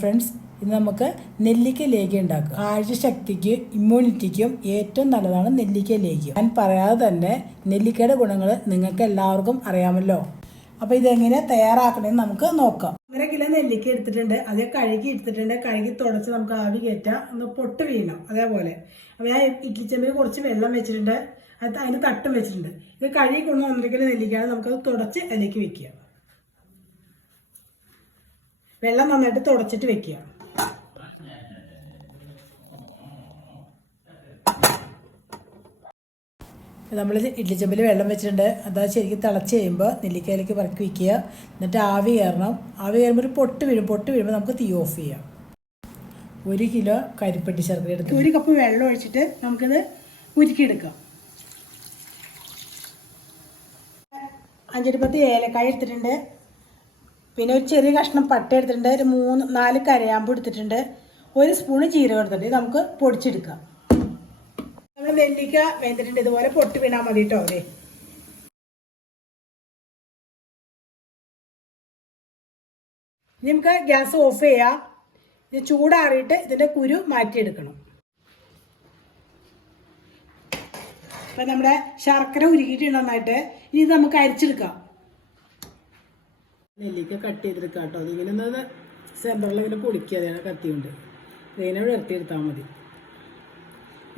Friends ഇത് നമുക്ക് നെല്ലിക്ക ലേഖ്യം ഉണ്ടാക്കാം കാഴ്ചശക്തിക്ക് ഇമ്മ്യൂണിറ്റിക്കും ഏറ്റവും നല്ലതാണ് നെല്ലിക്ക ലേഖ്യം ഞാൻ പറയാതെ തന്നെ നെല്ലിക്കയുടെ ഗുണങ്ങൾ നിങ്ങൾക്ക് എല്ലാവർക്കും അറിയാമല്ലോ. അപ്പോൾ ഇതെങ്ങനെ തയ്യാറാക്കണമെന്ന് നമുക്ക് നോക്കാം. ഒന്നര കിലോ നെല്ലിക്ക എടുത്തിട്ടുണ്ട്. അത് കഴുകി എടുത്തിട്ടുണ്ട്. കഴുകി തുടച്ച് നമുക്ക് ആവി കയറ്റാം. ഒന്ന് പൊട്ട് വീഴണം. അതേപോലെ. അപ്പോൾ ഞാൻ ഇഡ്ലിച്ചെമ്പിൽ കുറച്ച് വെള്ളം വെച്ചിട്ടുണ്ട്. അത് അതിന് തട്ടും വെച്ചിട്ടുണ്ട്. ഇത് കഴുകി കൊണ്ട് ഒന്നര കിലോ നെല്ലിക്കാണ് നമുക്കത് തുടച്ച് അതിലേക്ക് വെക്കുക. വെള്ളം നന്നായിട്ട് തുടച്ചിട്ട് വെക്കുക. നമ്മൾ ഇഡ്ലിച്ചമ്പിൽ വെള്ളം വെച്ചിട്ടുണ്ട്. അതാ ശരിക്കും തിളച്ച് കഴിയുമ്പോൾ നെല്ലിക്കയിലേക്ക് പറക്കി വയ്ക്കുക എന്നിട്ട് ആവി കയറണം. ആവി കയറുമ്പോൾ ഒരു പൊട്ട് വീഴും. പൊട്ട് വീഴുമ്പോൾ നമുക്ക് തീ ഓഫ് ചെയ്യാം. ഒരു കിലോ കരിപ്പെട്ടി ശർക്കര എടുത്ത് ഒരു കപ്പ് വെള്ളം ഒഴിച്ചിട്ട് നമുക്കിത് ഉരുക്കിയെടുക്കാം. അഞ്ചടി പത്ത് ഏലക്കായ എടുത്തിട്ടുണ്ട്. പിന്നെ ഒരു ചെറിയ കഷ്ണം പട്ട എടുത്തിട്ടുണ്ട് ഒരു മൂന്ന് നാല് കരയാമ്പ് എടുത്തിട്ടുണ്ട്. ഒരു സ്പൂണ് ജീരകം എടുത്തിട്ടുണ്ട്. ഇത് നമുക്ക് പൊടിച്ചെടുക്കാം. നമ്മൾ നെല്ലിക്ക വെന്തിട്ടുണ്ട്. ഇതുപോലെ പൊട്ടി വീണാൽ മതി കേട്ടോ അതെ നമുക്ക് ഗ്യാസ് ഓഫ് ചെയ്യാം. ഇത് ചൂടാറിയിട്ട് ഇതിന്റെ കുരു മാറ്റിയെടുക്കണം. അപ്പം നമ്മുടെ ശർക്കര ഉരുക്കിയിട്ട് നന്നായിട്ട്. ഇനി ഇത് നമുക്ക് അരിച്ചെടുക്കാം. നെല്ലിക്ക കട്ട് ചെയ്തെടുക്കാം കേട്ടോ അതിങ്ങനെ ഒന്ന് സെമ്പറിൽ ഇങ്ങനെ പൊളിക്കുക അതിനെ കത്തി കൊണ്ട് ഇതിനെ മതി.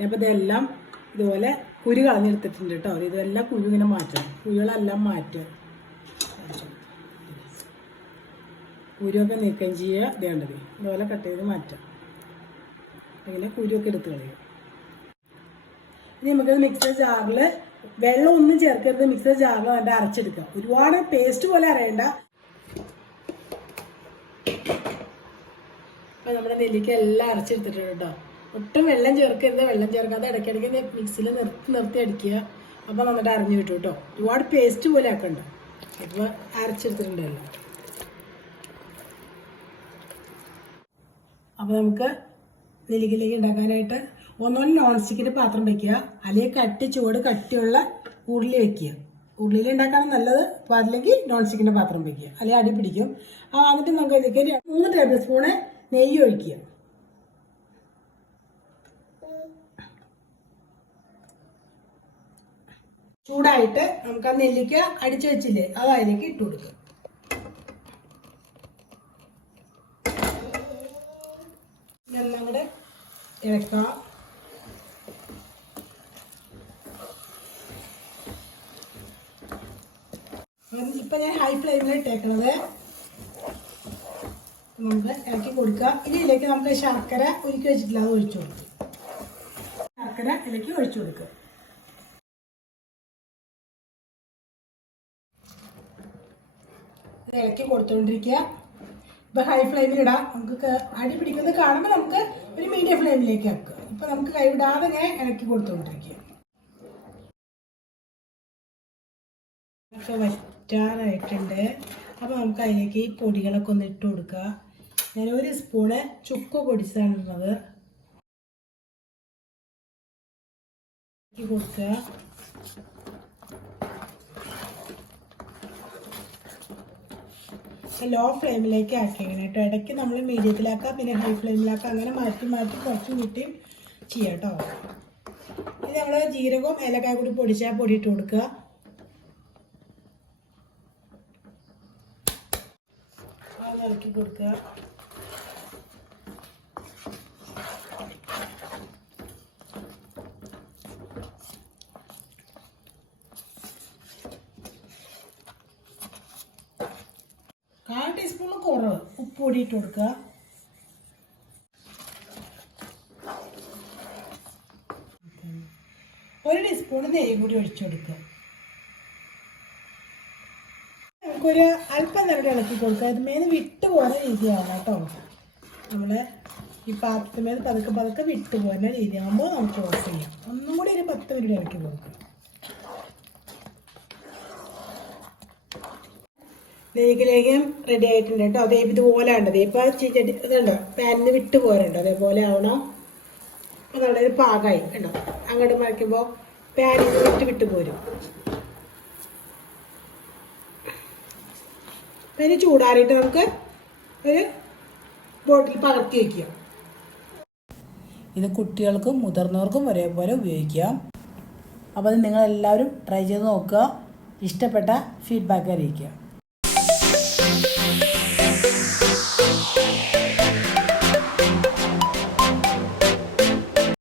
അപ്പോൾ ഇതെല്ലാം ഇതുപോലെ കുരു കളഞ്ഞെടുത്തിട്ടുണ്ട് കേട്ടോ ഇതെല്ലാം കുരു ഇങ്ങനെ മാറ്റണം. കുരുകളെല്ലാം മാറ്റുക. കുരുവൊക്കെ നീക്കം ചെയ്യുക ഇതേണ്ടത് ഇതുപോലെ കട്ട് ചെയ്ത് മാറ്റാം. അങ്ങനെ കുരുവൊക്കെ എടുത്ത് കളയുക. ഇനി നമുക്കത് മിക്സർ ജാറിൽ വെള്ളം ഒന്നും ചേർക്കരുത്. മിക്സർ ജാറിൽ വേണ്ട അരച്ചെടുക്കുക. ഒരുപാട് പേസ്റ്റ് പോലെ അരയണ്ട. അപ്പോൾ നമ്മുടെ നെല്ലിക്ക എല്ലാം അരച്ചെടുത്തിട്ടുണ്ട് കേട്ടോ ഒട്ടും വെള്ളം ചേർക്കരുത് വെള്ളം ചേർക്കാതെ ഇടയ്ക്കിടയ്ക്ക് മിക്സിയിൽ നിർത്തി നിർത്തി അടിക്കുക. അപ്പോൾ നന്നായിട്ട് അരഞ്ഞു കിട്ടും കേട്ടോ ഒരുപാട് പേസ്റ്റ് പോലെ ആക്കണ്ട. ഇപ്പോൾ അരച്ചെടുത്തിട്ടുണ്ടല്ലോ. അപ്പോൾ നമുക്ക് നെല്ലിക്കലേക്ക് ഉണ്ടാക്കാനായിട്ട് ഒന്നൊന്ന് നോൺ സ്റ്റിക്കിന്റെ പാത്രം വെക്കുക. അല്ലെങ്കിൽ കട്ടി ചുവട് കട്ടിയുള്ള ഉരുളി വെക്കുക. ഉരുളിയിൽ ഉണ്ടാക്കാണ് നല്ലത്. അപ്പോൾ അല്ലെങ്കിൽ നോൺ സ്റ്റിക്കിന്റെ പാത്രം വെക്കുക. അല്ലെങ്കിൽ അടി പിടിക്കും. എന്നിട്ട് നമുക്ക് ഇതിലേക്ക് മൂന്ന് ടേബിൾ സ്പൂണ് നെയ്യ് ഒഴിക്കുക. ചൂടായിട്ട് നമുക്ക് ആ നെല്ലിക്ക അടിച്ചു വെച്ചില്ലേ അത് അതിലേക്ക് ഇട്ട് കൊടുക്കും നമ്മുടെ കൂടെ ഇളക്കാം ഇപ്പൊ ഞാൻ ഹൈ ഫ്ലെയിമിൽ ഇട്ടേക്കണത്. നമുക്ക് ഇളക്കി കൊടുക്കുക. ഇതിലേക്ക് നമുക്ക് ശർക്കര ഉരുക്കി വെച്ചിട്ടില്ല അത് ഒഴിച്ചു കൊടുക്കും. ശർക്കര ഇതിലേക്ക് ഒഴിച്ചു കൊടുക്കുക. ഇളക്കി കൊടുത്തുകൊണ്ടിരിക്കുക ഇപ്പൊ ഹൈ ഫ്ലെയിമിൽ ഇടാം. നമുക്ക് അടി പിടിക്കുന്നത് കാണുമ്പോൾ നമുക്ക് ഒരു മീഡിയം ഫ്ലെയിമിലേക്ക് ആക്കുക ഇപ്പൊ നമുക്ക് കൈ വിടാതെ ഞാൻ ഇളക്കി കൊടുത്തുകൊണ്ടിരിക്കുക ഒക്കെ വറ്റാനായിട്ടുണ്ട്. അപ്പോൾ നമുക്ക് അതിലേക്ക് ഈ പൊടികളൊക്കെ ഒന്ന് ഇട്ട് കൊടുക്കുക. ഞാൻ ഒരു സ്പൂണ് ചുക്ക് പൊടിച്ചാണ് ഇടുന്നത് കൊടുക്കുക ലോ ഫ്ലെയിമിലേക്ക് ആക്കിയേക്കണം കേട്ടോ. ഇടയ്ക്ക് നമ്മൾ മീഡിയത്തിലാക്കാം പിന്നെ ഹൈ ഫ്ലെയിമിലാക്കാം. അങ്ങനെ മാറ്റി മാറ്റി കുറച്ച് കൂട്ടി ചെയ്യാം കേട്ടോ. ഇത് നമ്മൾ ജീരകവും ഏലക്കായ കൂടി പൊടിച്ചാൽ പൊടി ഇട്ട് കൊടുക്കുക. ഇറക്കി കൊടുക്കുക. കാൽ ടീസ്പൂൺ കുറവ്. ഉപ്പ് പൊടി ഇട്ട് കൊടുക്കുക. ഒരു ടീസ്പൂൺ നെയ്യ് കൂടി ഒഴിച്ചു കൊടുക്കുക. നമുക്കൊരു അല്പം നേരം ഇളക്കി കൊടുക്കുക. അത് മേന്ന് വിട്ട് പോകുന്ന രീതിയാണ് കേട്ടോ. നമ്മൾ ഈ പാത്രത്തിന്മേൽ പതുക്കെ പതുക്കെ വിട്ട് പോകുന്ന രീതിയാകുമ്പോൾ നമുക്ക് ഓഫ് ചെയ്യാം. ഒന്നും കൂടി ഒരു പത്ത് മിനിറ്റ് ഇളക്കി കൊടുക്കുക. നെയ്ക്കിലേക്കും റെഡി ആയിട്ടുണ്ട് കേട്ടോ അതേ ഇതുപോലെ ഉണ്ട് അതേ ഇപ്പോൾ ചീച്ചട്ടി ഇതുണ്ടോ? പാനിന് വിട്ട് പോരുണ്ടോ? അതേപോലെ ആവണം? നമ്മുടെ ഒരു പാകമായി കണ്ടോ? അങ്ങോട്ട് മറിക്കുമ്പോൾ പാനിൽ വിട്ട് വിട്ട് പോരും. അപ്പം ചൂടാറിയിട്ട് നമുക്ക് ഒരു ബോട്ടിൽ പകർത്തി വയ്ക്കുക ഇത് കുട്ടികൾക്കും മുതിർന്നവർക്കും ഒരേപോലെ ഉപയോഗിക്കാം അപ്പോൾ അത് നിങ്ങളെല്ലാവരും ട്രൈ ചെയ്ത് നോക്കുക. ഇഷ്ടപ്പെട്ട ഫീഡ്ബാക്ക് അറിയിക്കുക.